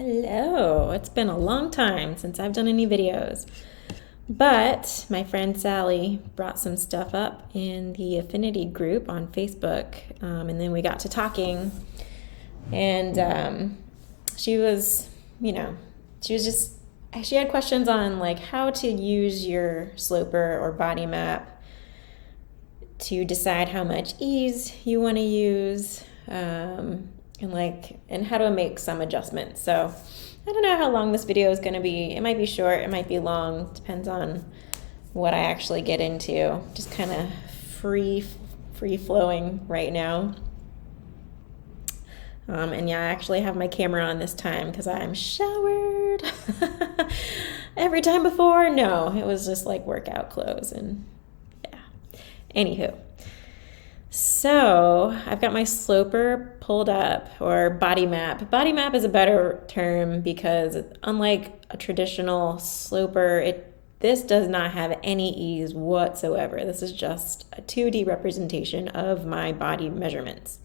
Hello. It's been a long time since I've done any videos, but my friend Sally brought some stuff up in the affinity group on Facebook, and then we got to talking, and she was, you know, she had questions on like how to use your sloper or body map to decide how much ease you want to use, and how to make some adjustments. So I don't know how long this video is going to be. It might be short, it might be long, depends on what I actually get into. Just kind of free flowing right now. And yeah, I actually have my camera on this time because I'm showered. Every time before, no, it was just like workout clothes and yeah. Anywho, so I've got my sloper pulled up, or body map. Body map is a better term because unlike a traditional sloper, this does not have any ease whatsoever. This is just a 2D representation of my body measurements.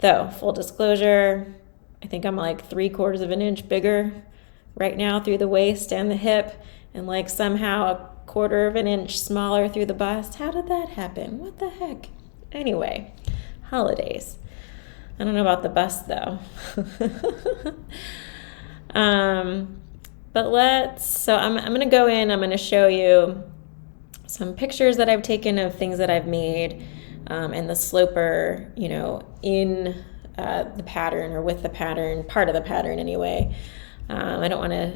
Though, full disclosure, I think I'm like 3/4 of an inch bigger right now through the waist and the hip, and like somehow 1/4 of an inch smaller through the bust. How did that happen? What the heck? Anyway, holidays. I don't know about the bust though. So I'm going to go in, I'm going to show you some pictures that I've taken of things that I've made, and the sloper, in the pattern or with the pattern, part of the pattern anyway. I don't want to,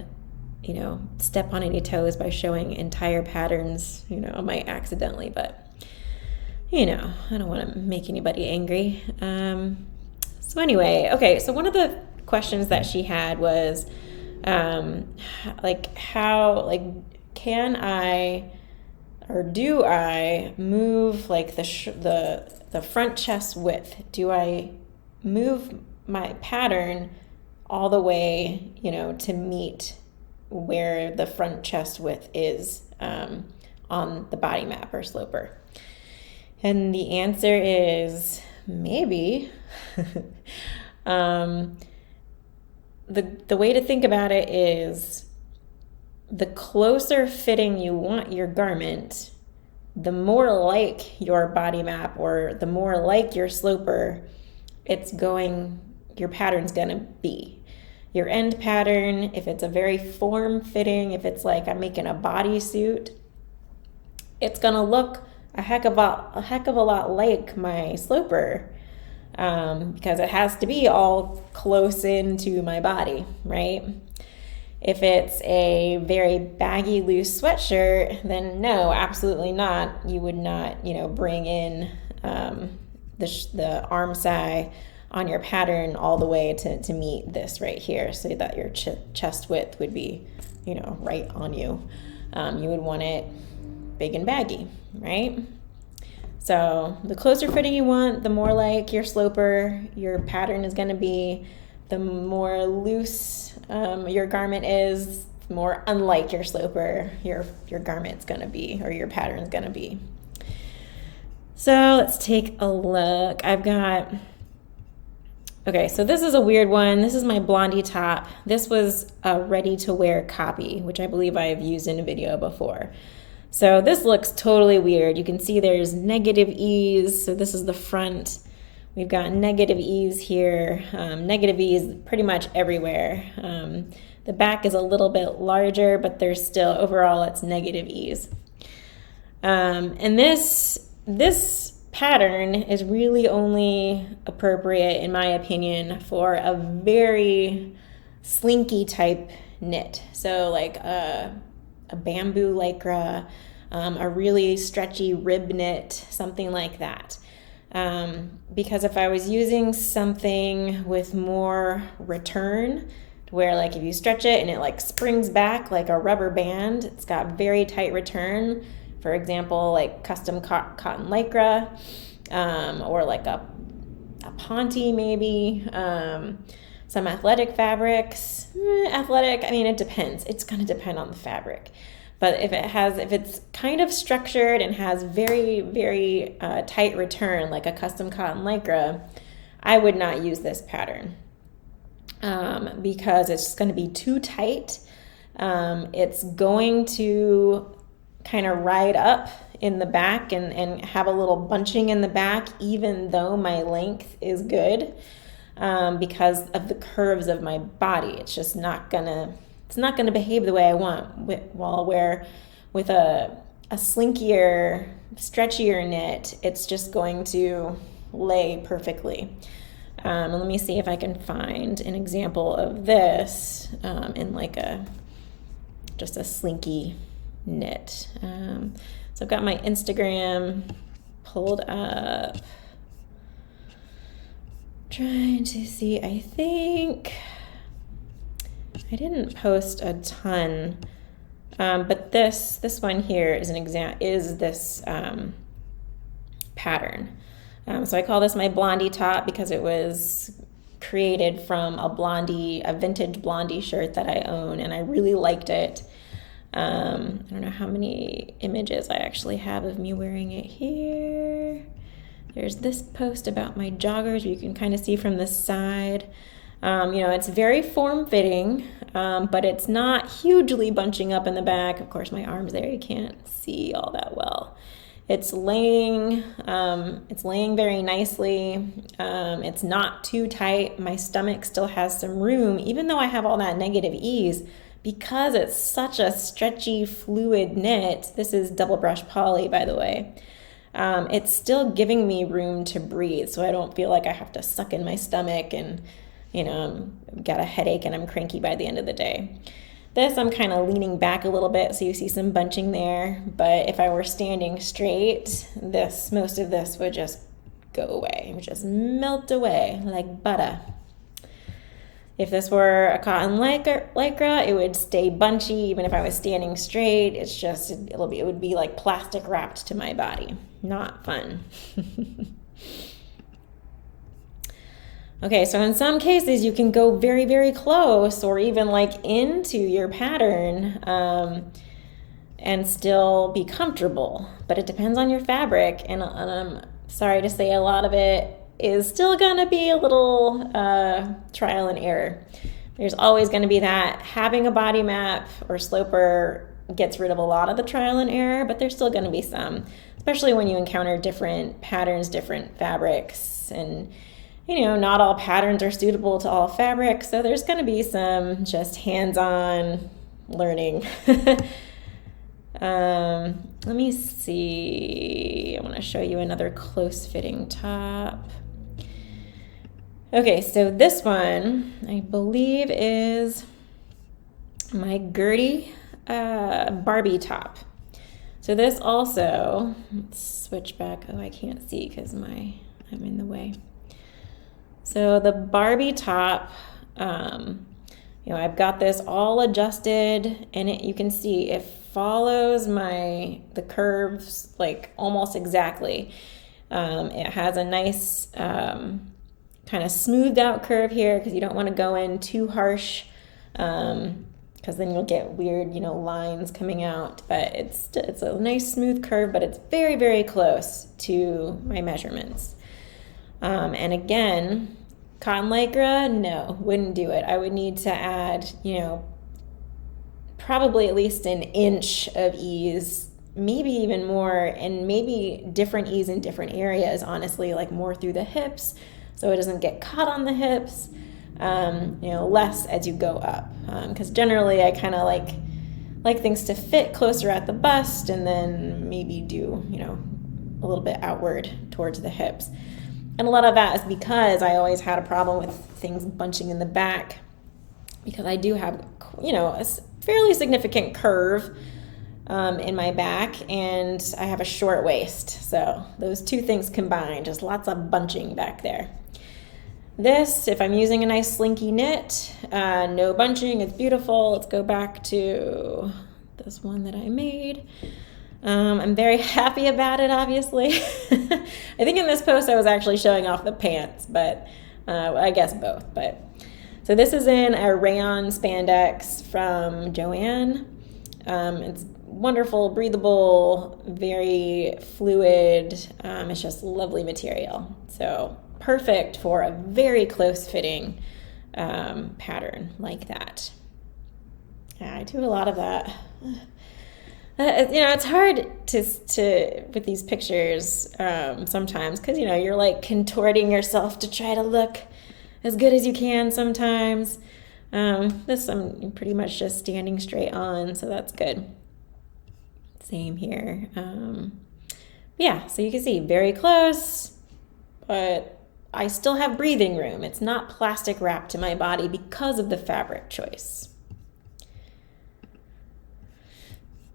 step on any toes by showing entire patterns, I might accidentally, but I don't want to make anybody angry. So anyway, okay, so one of the questions that she had was, can I or do I move like the front chest width? Do I move my pattern all the way, to meet where the front chest width is on the body map or sloper? And the answer is maybe. The way to think about it is the closer fitting you want your garment, the more like your body map or the more like your sloper your pattern's gonna be. Your end pattern, if it's a very form-fitting, if it's like I'm making a bodysuit, it's gonna look a heck of a lot like my sloper, because it has to be all close into my body, right? If it's a very baggy, loose sweatshirt, then no, absolutely not. You would not, bring in the arm side on your pattern all the way to meet this right here, so that your chest width would be, right on you. You would want it big and baggy, right? So the closer fitting you want, the more like your sloper your pattern is going to be. The more loose your garment is, the more unlike your sloper your garment's going to be, or your pattern's going to be. So let's take a look. Okay, so this is a weird one. This is my Blondie top. This was a ready-to-wear copy, which I believe I have used in a video before. So this looks totally weird. You can see there's negative ease. So this is the front. We've got negative ease here. Negative ease pretty much everywhere. The back is a little bit larger, but there's still, overall, it's negative ease. And this pattern is really only appropriate, in my opinion, for a very slinky type knit. So like a bamboo lycra, a really stretchy rib knit, something like that. Because if I was using something with more return, where like if you stretch it and it like springs back like a rubber band, it's got very tight return. For example, like custom cotton lycra, or like a ponte maybe, some athletic fabrics. Athletic, I mean, it depends. It's going to depend on the fabric. But if it's kind of structured and has very, very tight return, like a custom cotton lycra, I would not use this pattern. because it's just going to be too tight. It's going to kind of ride up in the back and have a little bunching in the back, even though my length is good, because of the curves of my body. It's just not gonna behave the way I want. Where with a slinkier, stretchier knit, it's just going to lay perfectly. Let me see if I can find an example of this in like just a slinky knit. So I've got my Instagram pulled up, trying to see. I think I didn't post a ton, but this one here is this pattern. So I call this my Blondie top because it was created from a vintage Blondie shirt that I own, and I really liked it. I don't know how many images I actually have of me wearing it here. There's this post about my joggers you can kind of see from the side. It's very form-fitting, but it's not hugely bunching up in the back. Of course, my arms there, you can't see all that well. It's laying very nicely. It's not too tight. My stomach still has some room, even though I have all that negative ease, because it's such a stretchy, fluid knit. This is double brush poly, by the way. It's still giving me room to breathe, so I don't feel like I have to suck in my stomach and, got a headache and I'm cranky by the end of the day. This, I'm kind of leaning back a little bit, so you see some bunching there. But if I were standing straight, most of this would just go away. It would just melt away like butter. If this were a cotton lycra, it would stay bunchy even if I was standing straight. It would be like plastic wrapped to my body. Not fun. Okay, so in some cases you can go very, very close or even like into your pattern and still be comfortable. But it depends on your fabric, and I'm sorry to say a lot of it is still gonna be a little trial and error. There's always gonna be that. Having a body map or sloper gets rid of a lot of the trial and error, but there's still gonna be some, especially when you encounter different patterns, different fabrics, and not all patterns are suitable to all fabrics, so there's gonna be some just hands-on learning. Let me see. I want to show you another close-fitting top. Okay, so this one, I believe, is my Gertie Barbie top. So this also, let's switch back. Oh, I can't see because I'm in the way. So the Barbie top, I've got this all adjusted, and you can see it follows the curves like almost exactly. It has a nice kind of smoothed out curve here because you don't want to go in too harsh because then you'll get weird, lines coming out. But it's a nice smooth curve, but it's very, very close to my measurements. And again, cotton lycra, no, wouldn't do it. I would need to add, probably at least an inch of ease, maybe even more, and maybe different ease in different areas, honestly, like more through the hips so it doesn't get caught on the hips, less as you go up. Because generally I kind of like things to fit closer at the bust and then maybe do, a little bit outward towards the hips. And a lot of that is because I always had a problem with things bunching in the back because I do have, a fairly significant curve in my back, and I have a short waist. So those two things combined, just lots of bunching back there. This, if I'm using a nice slinky knit, no bunching, it's beautiful. Let's go back to this one that I made. I'm very happy about it, obviously. I think in this post I was actually showing off the pants, but I guess both. But so this is in a rayon spandex from Joann. It's wonderful, breathable, very fluid. It's just lovely material. So perfect for a very close fitting pattern like that. Yeah, I do a lot of that. It's hard to with these pictures sometimes because you're like contorting yourself to try to look as good as you can sometimes. This I'm pretty much just standing straight on, so that's good. Same here. Yeah, so you can see very close, but I still have breathing room. It's not plastic wrapped to my body because of the fabric choice.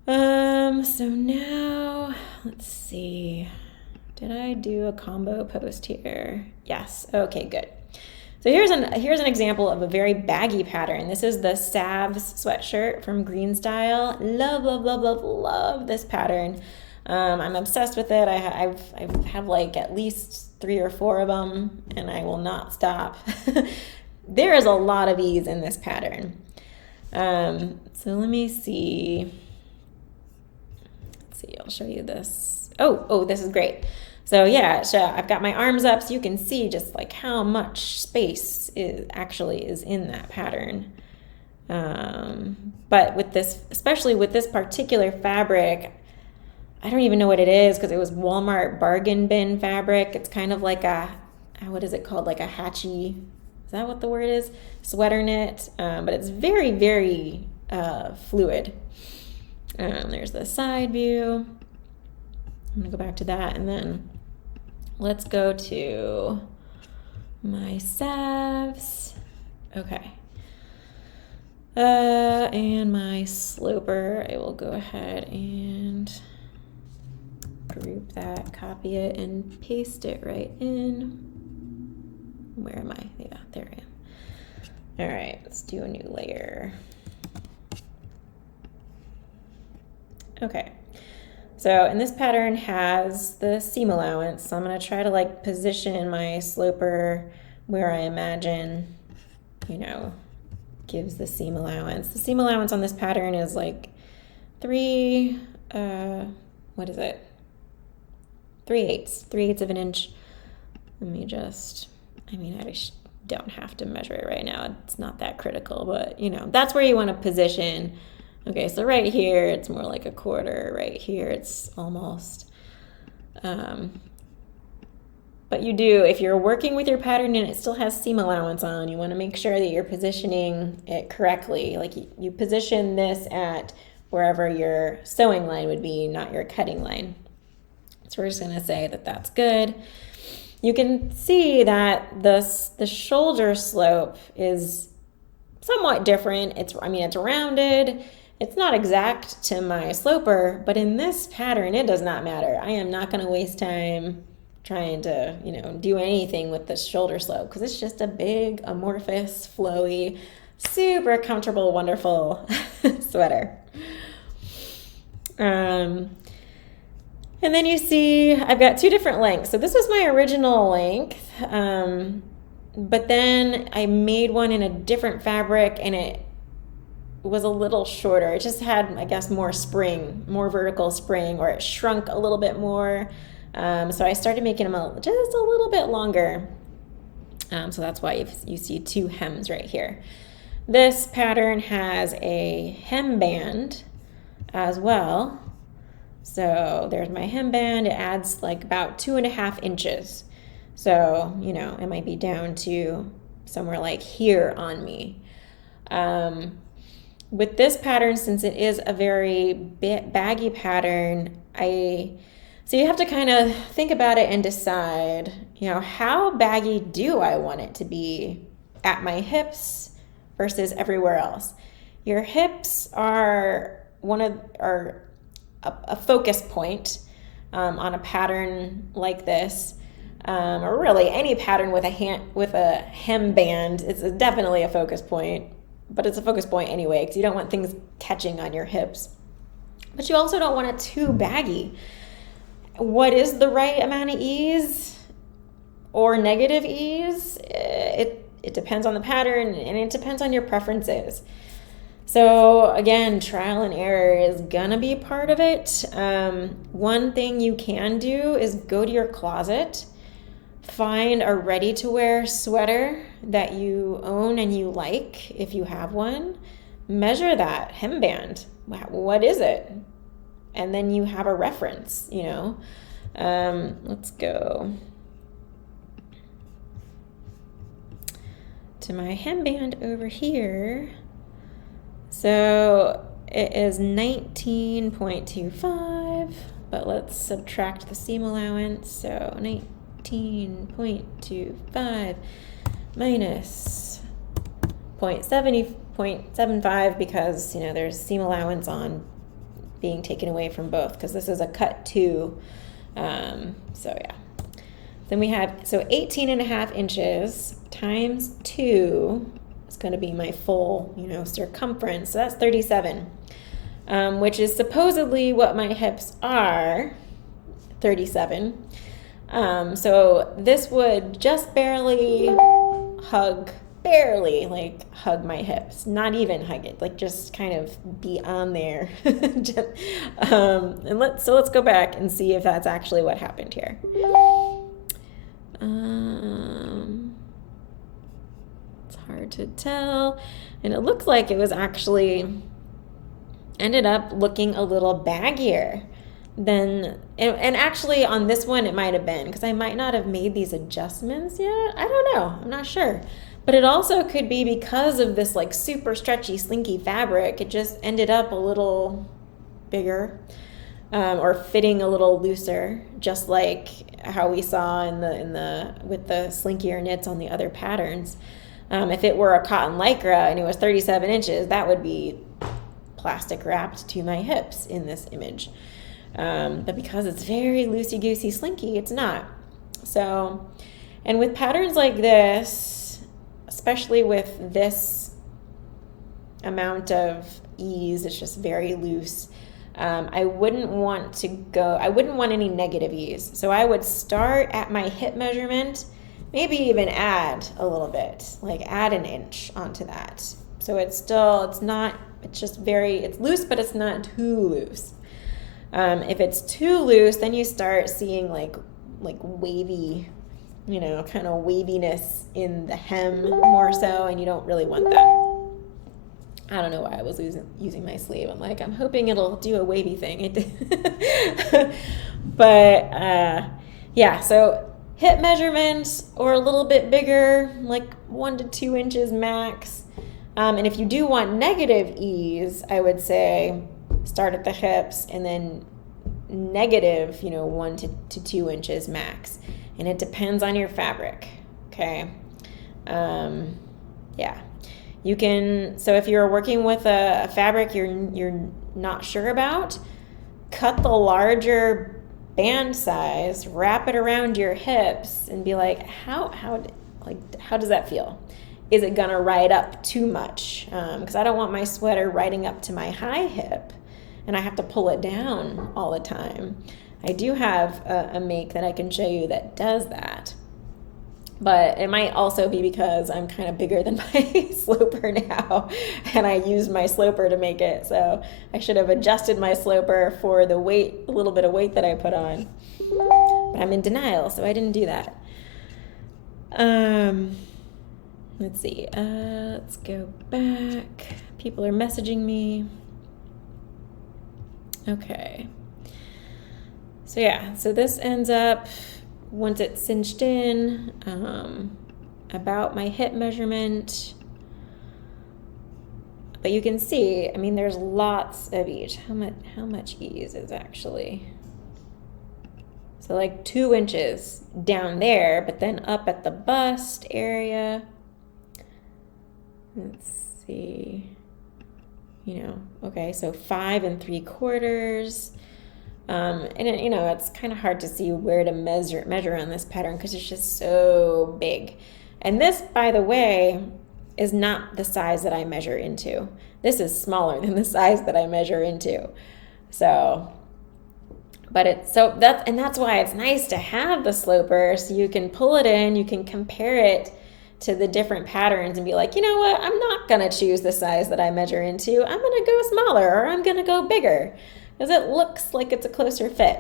So now, let's see. Did I do a combo post here? Yes. Okay, good. So here's an example of a very baggy pattern. This is the Savs sweatshirt from Green Style. Love, love, love, love, love this pattern. I'm obsessed with it. I have like at least 3 or 4 of them, and I will not stop. There is a lot of ease in this pattern. So let me see. Let's see, I'll show you this. Oh, this is great. So yeah, so I've got my arms up so you can see just like how much space is in that pattern. But with this, especially with this particular fabric, I don't even know what it is because it was Walmart bargain bin fabric. It's kind of like what is it called? Like a hatchy, is that what the word is? Sweater knit, but it's very, very fluid. There's the side view. I'm gonna go back to that and then let's go to my Savs. Okay. And my sloper, I will go ahead and group that, copy it, and paste it right in. Where am I? Yeah, there I am. All right, let's do a new layer. Okay. So, and this pattern has the seam allowance. So I'm going to try to like position my sloper where I imagine, gives the seam allowance. The seam allowance on this pattern is like 3/8 of an inch. Let me just, I don't have to measure it right now. It's not that critical, but that's where you want to position. Okay, so right here, it's more like 1/4. Right here, it's almost. But you do, if you're working with your pattern and it still has seam allowance on, you want to make sure that you're positioning it correctly. Like you position this at wherever your sewing line would be, not your cutting line. So we're just going to say that that's good. You can see that the shoulder slope is somewhat different. It's rounded. It's not exact to my sloper, but in this pattern, it does not matter. I am not going to waste time trying to, do anything with the shoulder slope because it's just a big, amorphous, flowy, super comfortable, wonderful sweater. And then you see I've got 2 different lengths. So this was my original length, but then I made one in a different fabric and it was a little shorter. It just had, I guess, more vertical spring, or it shrunk a little bit more. So I started making them just a little bit longer. So that's why you see 2 hems right here. This pattern has a hem band as well. So there's my hem band. It adds like about 2.5 inches. So, it might be down to somewhere like here on me. With this pattern, since it is a very baggy pattern, so you have to kind of think about it and decide, how baggy do I want it to be at my hips versus everywhere else? Your hips are a focus point on a pattern like this, or really any pattern with a hem band. It's definitely a focus point. But it's a focus point anyway because you don't want things catching on your hips. But you also don't want it too baggy. What is the right amount of ease or negative ease? It depends on the pattern and it depends on your preferences. So again, trial and error is gonna be part of it. One thing you can do is go to your closet find a ready-to-wear sweater that you own and you like, if you have one. Measure that hemband. What is it? And then you have a reference, you know. Let's go to my hemband over here. So it is 19.25, but let's subtract the seam allowance. So 19.25 minus 0.75, because, you know, there's seam allowance on being taken away from both, because this is a cut 2. So yeah. Then we have, so 18.5 inches times 2 is going to be my full, you know, circumference. So that's 37, which is supposedly what my hips are, 37. So this would just barely hug my hips, not even hug it, like just kind of be on there. And let's go back and see if that's actually what happened here. It's hard to tell, and it looks like it was actually ended up looking a little baggier than, and actually on this one it might have been, because I might not have made these adjustments yet. I don't know, I'm not sure. But it also could be because of this like super stretchy, slinky fabric, it just ended up a little bigger, or fitting a little looser, just like how we saw in the with the slinkier knits on the other patterns. If it were a cotton lycra and it was 37 inches, that would be plastic wrapped to my hips in this image. But because it's very loosey-goosey slinky, it's not. So, and with patterns like this, especially with this amount of ease, it's just very loose. I wouldn't want any negative ease. So I would start at my hip measurement, maybe even add a little bit, like add an inch onto that. So it's loose, but it's not too loose. If it's too loose, then you start seeing like wavy, you know, kind of waviness in the hem more so, and you don't really want that. I don't know why I was using my sleeve. I'm like, I'm hoping it'll do a wavy thing. It did. But yeah, so hip measurements or a little bit bigger, like 1 to 2 inches max. And if you do want negative ease, I would say start at the hips and then negative, 1 to 2 inches max. And it depends on your fabric, okay? Yeah. You can, so if you're working with a fabric you're not sure about, cut the larger band size, wrap it around your hips, and be like, how does that feel? Is it gonna ride up too much? Because I don't want my sweater riding up to my high hip, and I have to pull it down all the time. I do have a make that I can show you that does that. But it might also be because I'm kind of bigger than my sloper now, and I used my sloper to make it. So I should have adjusted my sloper for the weight, a little bit of weight that I put on. But I'm in denial, so I didn't do that. Let's see. Let's go back. People are messaging me. Okay. So yeah, so this ends up, once it's cinched in, about my hip measurement. But you can see, I mean, there's lots of each. How much ease is actually? So like 2 inches down there, but then up at the bust area. Let's see. Okay, so 5 3/4. And it's kind of hard to see where to measure on this pattern because it's just so big. And this, by the way, is not the size that I measure into. This is smaller than the size that I measure into. So, that's why it's nice to have the sloper, so you can pull it in, you can compare it to the different patterns and be like, you know what, I'm not gonna choose the size that I measure into. I'm gonna go smaller, or I'm gonna go bigger, because it looks like it's a closer fit.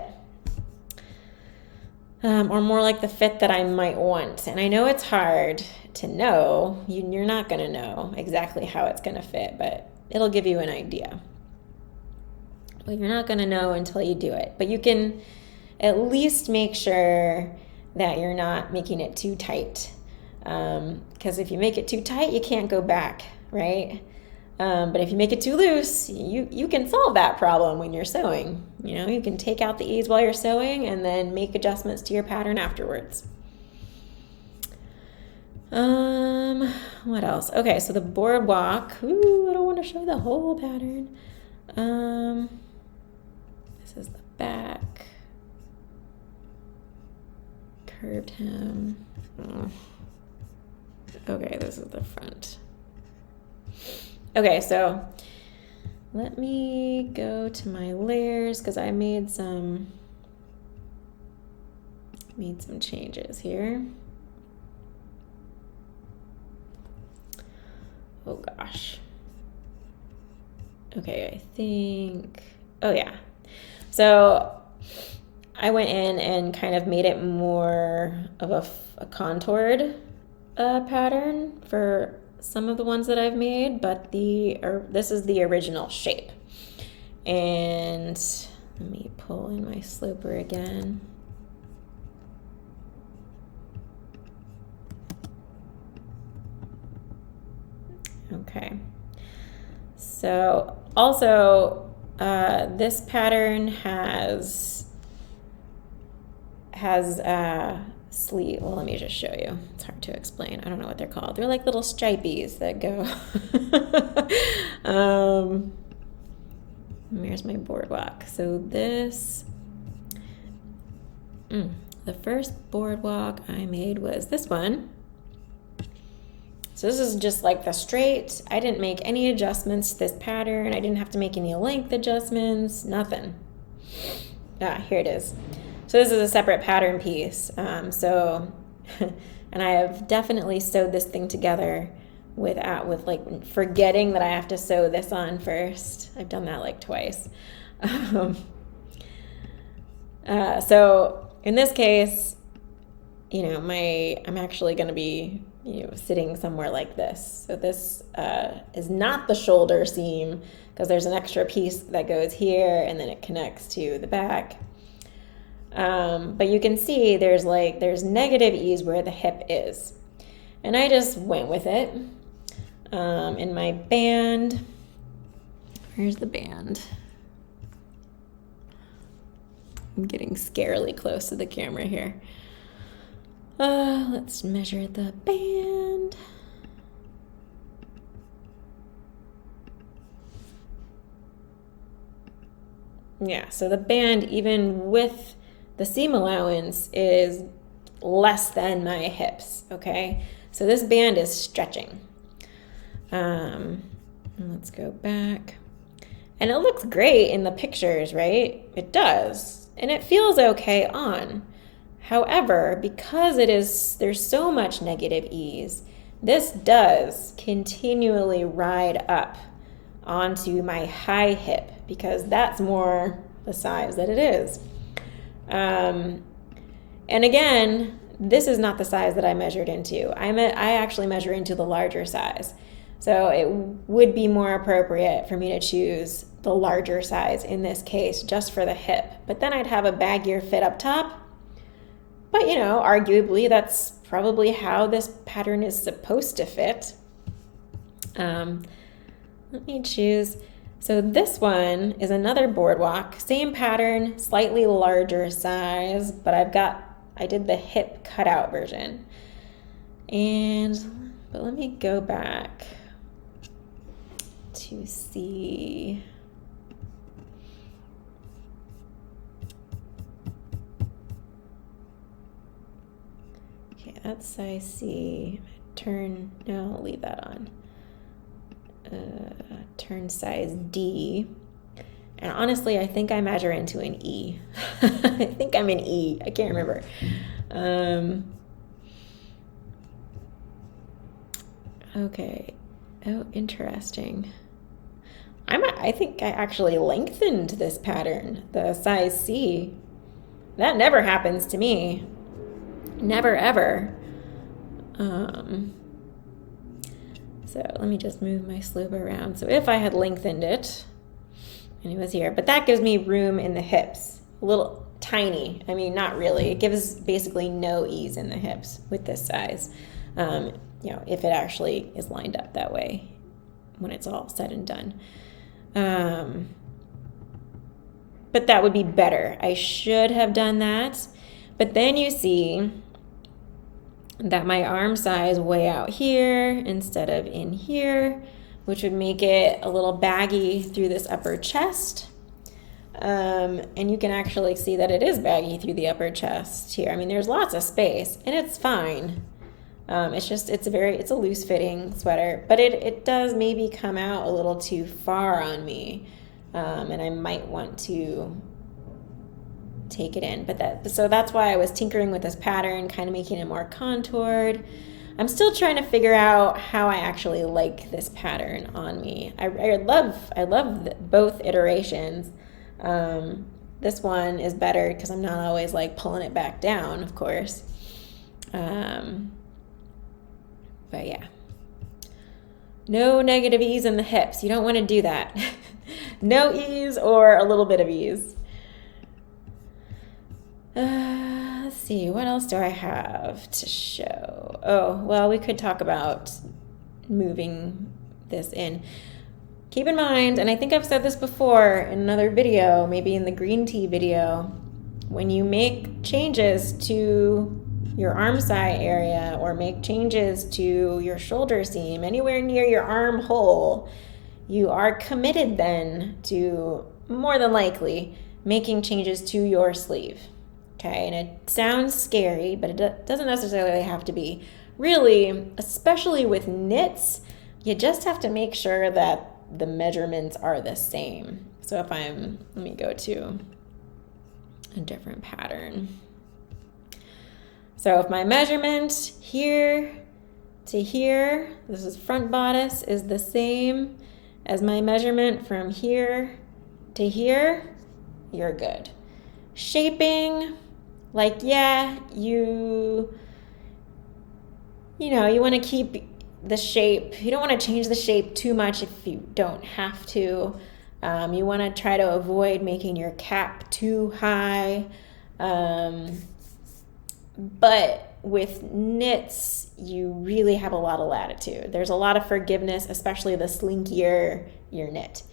or more like the fit that I might want. And I know it's hard to know. You're not going to know exactly how it's going to fit, but it'll give you an idea. But you're not going to know until you do it. But you can at least make sure that you're not making it too tight. Because if you make it too tight, you can't go back, right? But if you make it too loose, you can solve that problem when you're sewing. You know, you can take out the ease while you're sewing and then make adjustments to your pattern afterwards. What else? Okay, so the boardwalk. Ooh, I don't want to show the whole pattern. This is the back. Curved hem. Oh. Okay, this is the front. Okay, so let me go to my layers because I made some changes here. Oh gosh. Okay, I think, oh yeah. So I went in and kind of made it more of a contoured pattern for some of the ones that I've made, but this is the original shape. And let me pull in my sloper again. Okay. So also, this pattern has sleeve. Well, let me just show you. It's hard to explain. I don't know what they're called. They're like little stripies that go. Here's my boardwalk. So this, the first boardwalk I made was this one. So this is just like the straight. I didn't make any adjustments to this pattern. I didn't have to make any length adjustments, nothing. Here it is. So this is a separate pattern piece. And I have definitely sewed this thing together with like forgetting that I have to sew this on first. I've done that like twice. So in this case, you know, I'm actually going to be, you know, sitting somewhere like this. So this is not the shoulder seam because there's an extra piece that goes here and then it connects to the back. But you can see there's negative ease where the hip is. And I just went with it. In my band, where's the band? I'm getting scarily close to the camera here. Let's measure the band. Yeah, so the band, even with the seam allowance, is less than my hips, okay? So this band is stretching. Let's go back. And it looks great in the pictures, right? It does. And it feels okay on. However, because there's so much negative ease, this does continually ride up onto my high hip because that's more the size that it is. And again, this is not the size that I measured into. I actually measure into the larger size. So it would be more appropriate for me to choose the larger size in this case, just for the hip. But then I'd have a baggier fit up top. But, you know, arguably that's probably how this pattern is supposed to fit. Let me choose. So this one is another boardwalk, same pattern, slightly larger size, but I did the hip cutout version. But let me go back to see. Okay, that's size C. No, I'll leave that on. Turn size D. And honestly, I think I measure into an E. I think I'm an E. I can't remember. Okay. Oh, interesting. I think I actually lengthened this pattern, the size C. That never happens to me. Never, ever. So let me just move my sleeve around. So if I had lengthened it, and it was here, but that gives me room in the hips, a little tiny. I mean, not really. It gives basically no ease in the hips with this size. If it actually is lined up that way when it's all said and done. But that would be better. I should have done that. But then you see that my arm size way out here instead of in here, which would make it a little baggy through this upper chest. And you can actually see that it is baggy through the upper chest here. I mean, there's lots of space and it's fine. It's a loose fitting sweater, but it does maybe come out a little too far on me. And I might want to take it in, so that's why I was tinkering with this pattern, kind of making it more contoured. I'm still trying to figure out how I actually like this pattern on me. I love both iterations. This one is better because I'm not always like pulling it back down, of course. But yeah, no negative ease in the hips. You don't want to do that. No ease or a little bit of ease. Let's see, what else do I have to show? Oh, well, we could talk about moving this in. Keep in mind, and I think I've said this before in another video, maybe in the green tea video, when you make changes to your arm side area or make changes to your shoulder seam, anywhere near your armhole, you are committed then to, more than likely, making changes to your sleeve. Okay, and it sounds scary, but it doesn't necessarily have to be. Really, especially with knits, you just have to make sure that the measurements are the same. So let me go to a different pattern. So if my measurement here to here, this is front bodice, is the same as my measurement from here to here, you're good. Shaping, like, yeah, you want to keep the shape. You don't want to change the shape too much if you don't have to. You want to try to avoid making your cap too high. But with knits, you really have a lot of latitude. There's a lot of forgiveness, especially the slinkier your knit.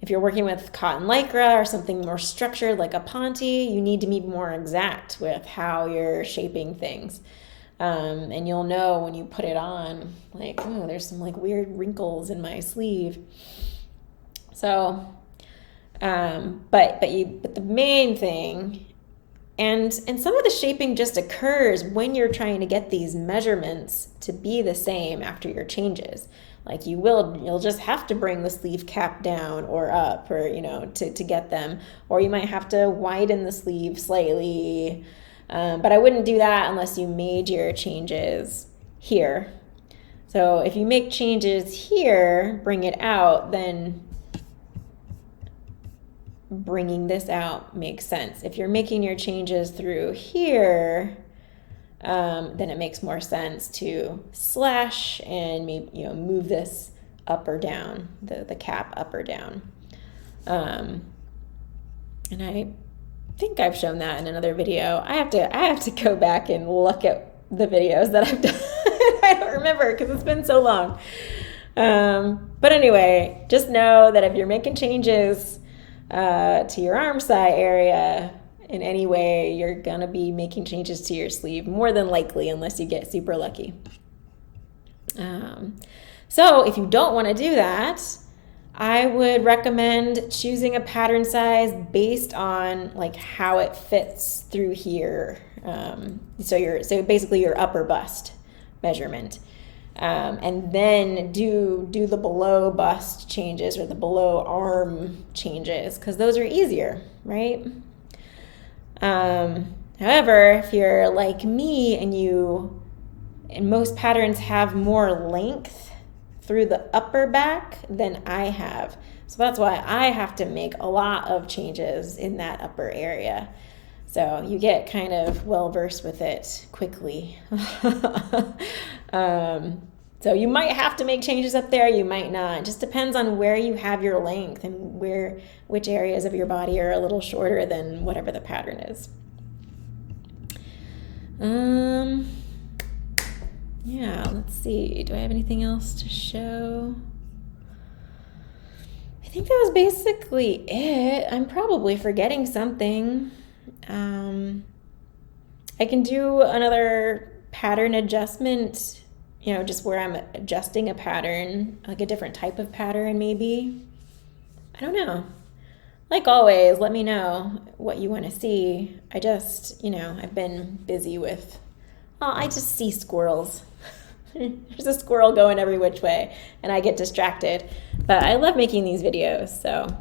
If you're working with cotton lycra or something more structured like a ponte, you need to be more exact with how you're shaping things. And you'll know when you put it on, like, oh, there's some like weird wrinkles in my sleeve. So, but the main thing, and some of the shaping just occurs when you're trying to get these measurements to be the same after your changes. Like you'll just have to bring the sleeve cap down or up, or to get them, or you might have to widen the sleeve slightly. But I wouldn't do that unless you made your changes here. So if you make changes here, bring it out, then bringing this out makes sense. If you're making your changes through here, then it makes more sense to slash and maybe move this up or down, the cap up or down. And I think I've shown that in another video. I have to go back and look at the videos that I've done. I don't remember because it's been so long. But anyway, just know that if you're making changes to your arm side area in any way, you're gonna be making changes to your sleeve more than likely, unless you get super lucky. So if you don't want to do that, I would recommend choosing a pattern size based on like how it fits through here. So basically your upper bust measurement, and then do the below bust changes or the below arm changes, because those are easier, right? However, if you're like me and most patterns have more length through the upper back than I have. So that's why I have to make a lot of changes in that upper area. So you get kind of well versed with it quickly. So you might have to make changes up there, you might not. It just depends on where you have your length and which areas of your body are a little shorter than whatever the pattern is. Yeah, let's see. Do I have anything else to show? I think that was basically it. I'm probably forgetting something. I can do another pattern adjustment, just where I'm adjusting a pattern, like a different type of pattern maybe. I don't know. Like always, let me know what you want to see. I just, I've been busy with, I just see squirrels. There's a squirrel going every which way, and I get distracted. But I love making these videos, so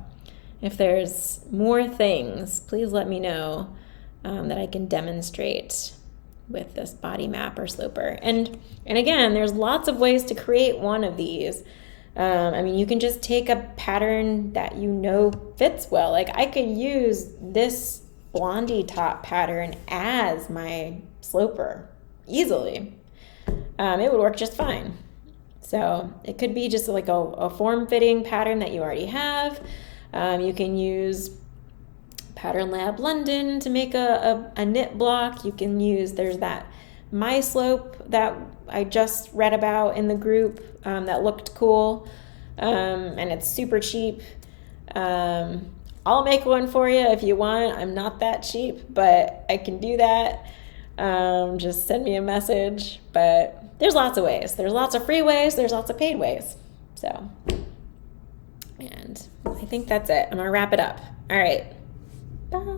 if there's more things, please let me know that I can demonstrate with this body map or sloper. And again, there's lots of ways to create one of these. You can just take a pattern that fits well. Like I could use this blondie top pattern as my sloper easily. It would work just fine. So it could be just like a form-fitting pattern that you already have. You can use Pattern Lab London to make a knit block. You can use, there's that My Slope that I just read about in the group that looked cool, and it's super cheap. I'll make one for you if you want. I'm not that cheap, but I can do that. Just send me a message. But there's lots of ways. There's lots of free ways. There's lots of paid ways. So, and I think that's it. I'm going to wrap it up. All right. Bye.